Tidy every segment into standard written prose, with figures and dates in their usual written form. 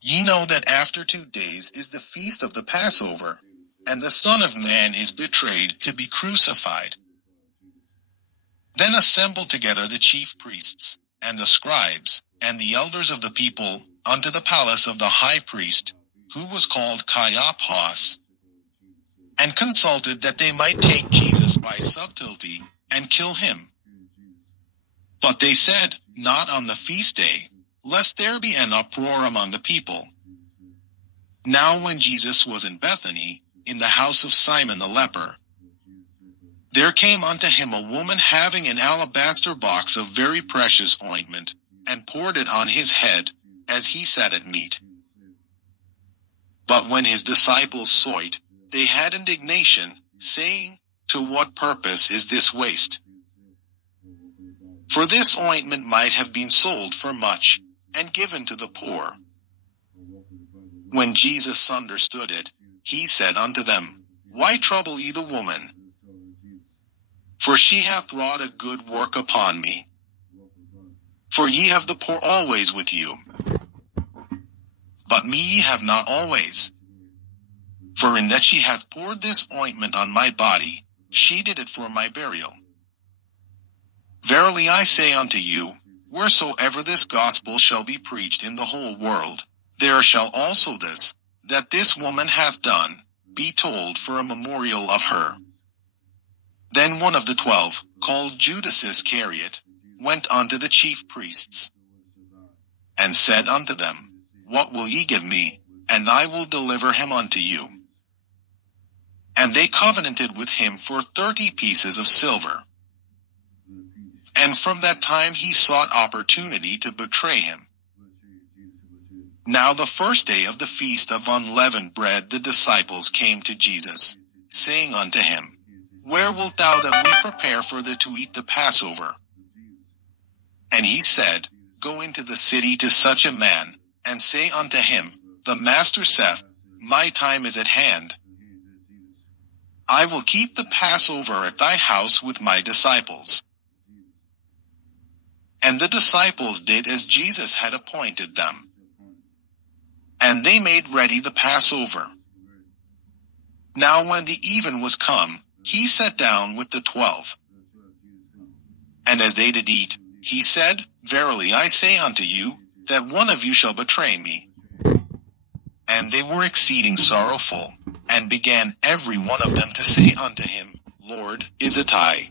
Ye know that after 2 days is the feast of the Passover, and the Son of Man is betrayed to be crucified. Then assembled together the chief priests, and the scribes, and the elders of the people, unto the palace of the high priest, who was called Caiaphas, and consulted that they might take Jesus by subtlety, and kill him. But they said, Not on the feast day, lest there be an uproar among the people. Now when Jesus was in Bethany, in the house of Simon the leper, there came unto him a woman having an alabaster box of very precious ointment, and poured it on his head, as he sat at meat. But when his disciples saw it, they had indignation, saying, To what purpose is this waste? For this ointment might have been sold for much, and given to the poor. When Jesus understood it, he said unto them, Why trouble ye the woman? For she hath wrought a good work upon me. For ye have the poor always with you, but me ye have not always. For in that she hath poured this ointment on my body, she did it for my burial. Verily I say unto you, wheresoever this gospel shall be preached in the whole world, there shall also this, that this woman hath done, be told for a memorial of her. Then one of the 12, called Judas Iscariot, went unto the chief priests, and said unto them, What will ye give me, and I will deliver him unto you? And they covenanted with him for 30 pieces of silver. And from that time he sought opportunity to betray him. Now the first day of the feast of unleavened bread the disciples came to Jesus, saying unto him, Where wilt thou that we prepare for thee to eat the Passover? And he said, Go into the city to such a man, and say unto him, The Master saith, My time is at hand. I will keep the Passover at thy house with my disciples. And the disciples did as Jesus had appointed them. And they made ready the Passover. Now when the even was come, he sat down with the 12. And as they did eat, he said, Verily I say unto you, that one of you shall betray me. And they were exceeding sorrowful, and began every one of them to say unto him, Lord, is it I?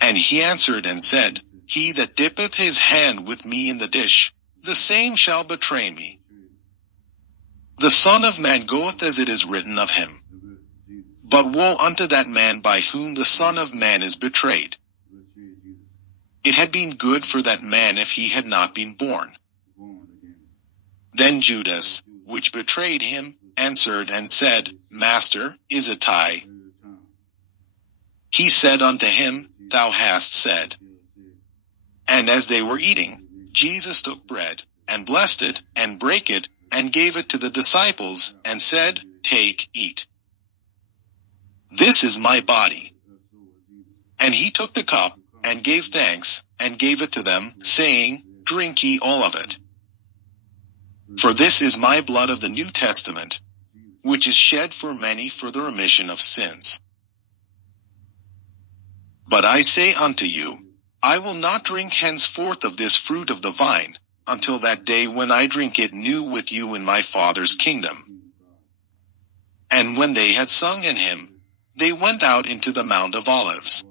And he answered and said, He that dippeth his hand with me in the dish, the same shall betray me. The Son of Man goeth as it is written of him. But woe unto that man by whom the Son of Man is betrayed. It had been good for that man if he had not been born. Then Judas, which betrayed him, answered and said, Master, is it I? He said unto him, Thou hast said. And as they were eating, Jesus took bread, and blessed it, and brake it, and gave it to the disciples, and said, Take, eat. This is my body. And he took the cup, and gave thanks, and gave it to them, saying, Drink ye all of it. For this is my blood of the New Testament, which is shed for many for the remission of sins. But I say unto you, I will not drink henceforth of this fruit of the vine, until that day when I drink it new with you in my Father's kingdom. And when they had sung an hymn, they went out into the Mount of Olives.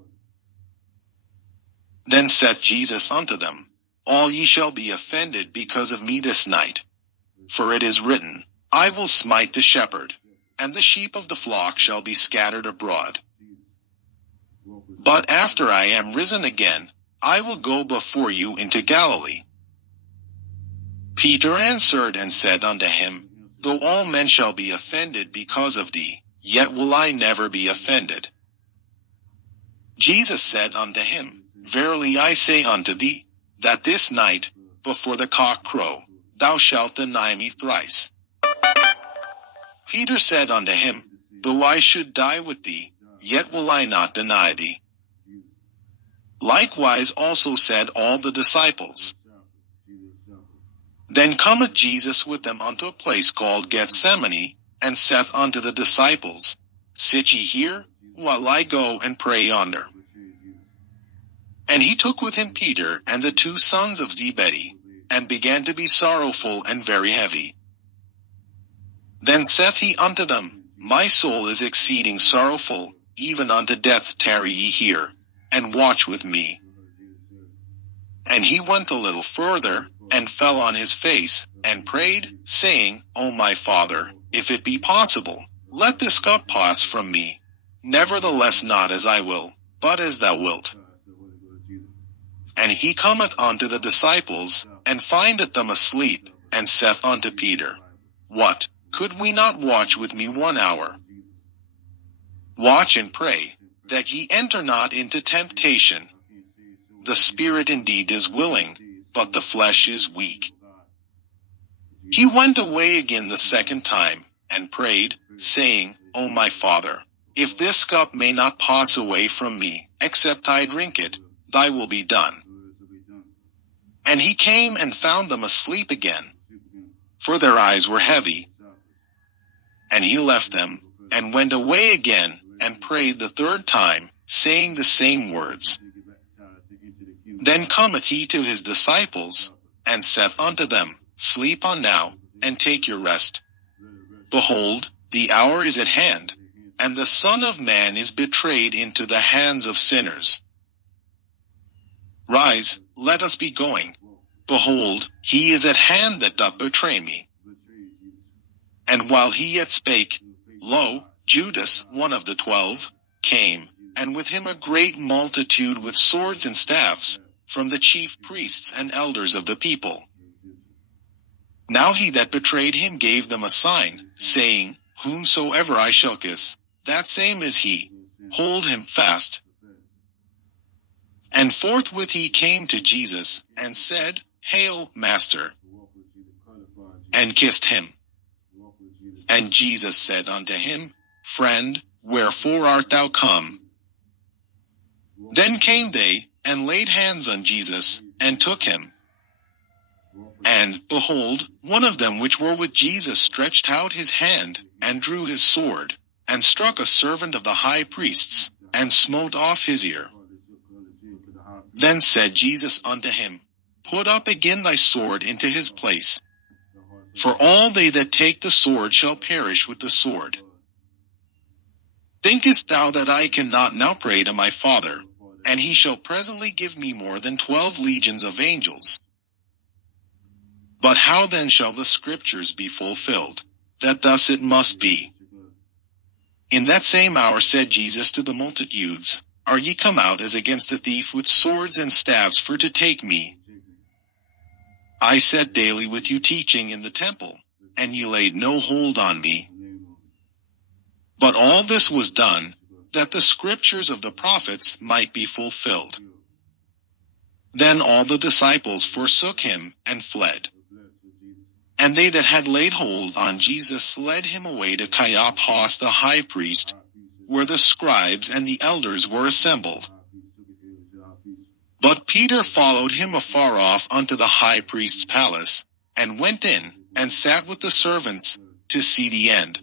Then saith Jesus unto them, All ye shall be offended because of me this night. For it is written, I will smite the shepherd, and the sheep of the flock shall be scattered abroad. But after I am risen again, I will go before you into Galilee. Peter answered and said unto him, Though all men shall be offended because of thee, yet will I never be offended. Jesus said unto him, Verily I say unto thee, that this night, before the cock crow, thou shalt deny me thrice. Peter said unto him, Though I should die with thee, yet will I not deny thee. Likewise also said all the disciples. Then cometh Jesus with them unto a place called Gethsemane, and saith unto the disciples, Sit ye here, while I go and pray yonder. And he took with him Peter and the 2 sons of Zebedee, and began to be sorrowful and very heavy. Then saith he unto them, My soul is exceeding sorrowful, even unto death. Tarry ye here, and watch with me. And he went a little further, and fell on his face, and prayed, saying, O my Father, if it be possible, let this cup pass from me. Nevertheless not as I will, but as thou wilt. And he cometh unto the disciples, and findeth them asleep, and saith unto Peter, What, could we not watch with me 1 hour? Watch and pray, that ye enter not into temptation. The spirit indeed is willing, but the flesh is weak. He went away again the 2nd time, and prayed, saying, O my Father, if this cup may not pass away from me, except I drink it, thy will be done. And he came and found them asleep again, for their eyes were heavy. And he left them, and went away again, and prayed the 3rd time, saying the same words. Then cometh he to his disciples, and saith unto them, Sleep on now, and take your rest. Behold, the hour is at hand, and the Son of Man is betrayed into the hands of sinners. Rise, let us be going. Behold, he is at hand that doth betray me. And while he yet spake, lo, Judas, one of the 12, came, and with him a great multitude with swords and staves, from the chief priests and elders of the people. Now he that betrayed him gave them a sign, saying, Whomsoever I shall kiss, that same is he. Hold him fast. And forthwith he came to Jesus, and said, Hail, Master, and kissed him. And Jesus said unto him, Friend, wherefore art thou come? Then came they, and laid hands on Jesus, and took him. And, behold, one of them which were with Jesus stretched out his hand, and drew his sword, and struck a servant of the high priest's, and smote off his ear. Then said Jesus unto him, Put up again thy sword into his place. For all they that take the sword shall perish with the sword. Thinkest thou that I cannot now pray to my Father, and he shall presently give me more than 12 legions of angels? But how then shall the Scriptures be fulfilled, that thus it must be? In that same hour said Jesus to the multitudes, Are ye come out as against a thief with swords and staves for to take me? I sat daily with you teaching in the temple, and ye laid no hold on me. But all this was done, that the Scriptures of the prophets might be fulfilled. Then all the disciples forsook him, and fled. And they that had laid hold on Jesus led him away to Caiaphas the high priest, where the scribes and the elders were assembled. But Peter followed him afar off unto the high priest's palace, and went in, and sat with the servants, to see the end.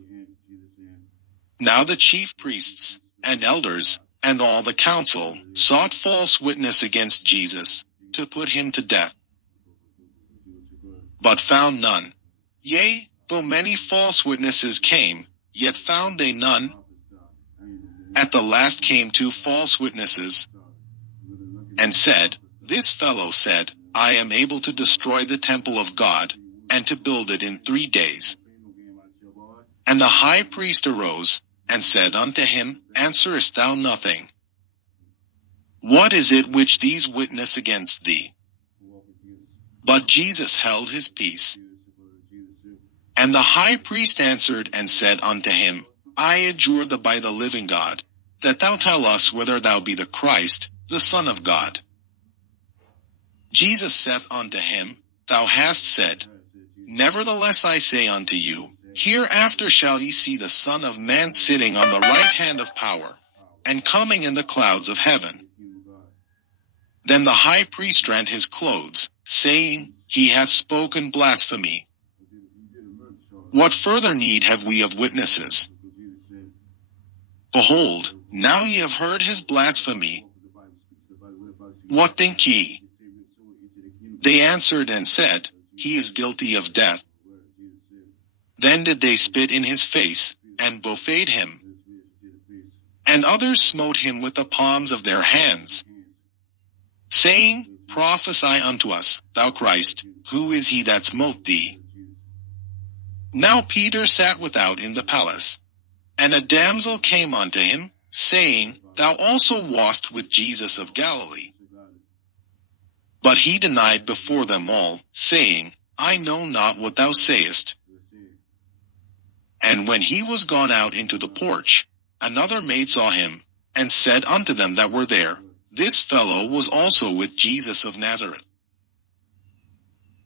Now the chief priests, and elders, and all the council, sought false witness against Jesus, to put him to death. But found none. Yea, though many false witnesses came, yet found they none. At the last came 2 false witnesses, and said, This fellow said, I am able to destroy the temple of God, and to build it in 3 days. And the high priest arose, and said unto him, Answerest thou nothing? What is it which these witness against thee? But Jesus held his peace. And the high priest answered and said unto him, I adjure thee by the living God, that thou tell us whether thou be the Christ, the Son of God. Jesus saith unto him, Thou hast said. Nevertheless I say unto you, hereafter shall ye see the Son of Man sitting on the right hand of power, and coming in the clouds of heaven. Then the high priest rent his clothes, saying, He hath spoken blasphemy. What further need have we of witnesses? Behold, now ye have heard his blasphemy. What think ye? They answered and said, He is guilty of death. Then did they spit in his face, and buffeted him. And others smote him with the palms of their hands, saying, Prophesy unto us, thou Christ, who is he that smote thee? Now Peter sat without in the palace. And a damsel came unto him, saying, Thou also wast with Jesus of Galilee. But he denied before them all, saying, I know not what thou sayest. And when he was gone out into the porch, another maid saw him, and said unto them that were there, This fellow was also with Jesus of Nazareth.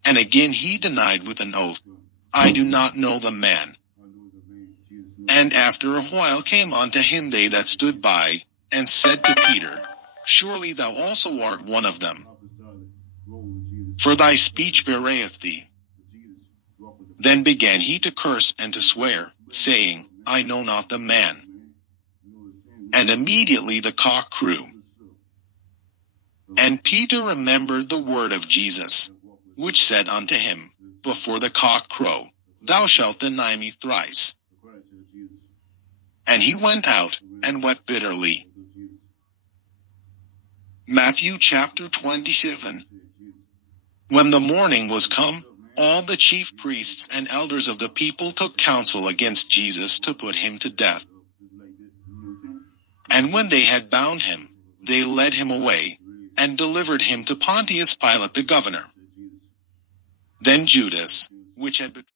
And again he denied with an oath, I do not know the man. And after a while came unto him they that stood by, and said to Peter, Surely thou also art one of them, for thy speech bewrayeth thee. Then began he to curse and to swear, saying, I know not the man. And immediately the cock crew. And Peter remembered the word of Jesus, which said unto him, Before the cock crow, thou shalt deny me thrice. And he went out, and wept bitterly. Matthew chapter 27. When the morning was come, all the chief priests and elders of the people took counsel against Jesus to put him to death. And when they had bound him, they led him away, and delivered him to Pontius Pilate the governor. Then Judas, which had betrayed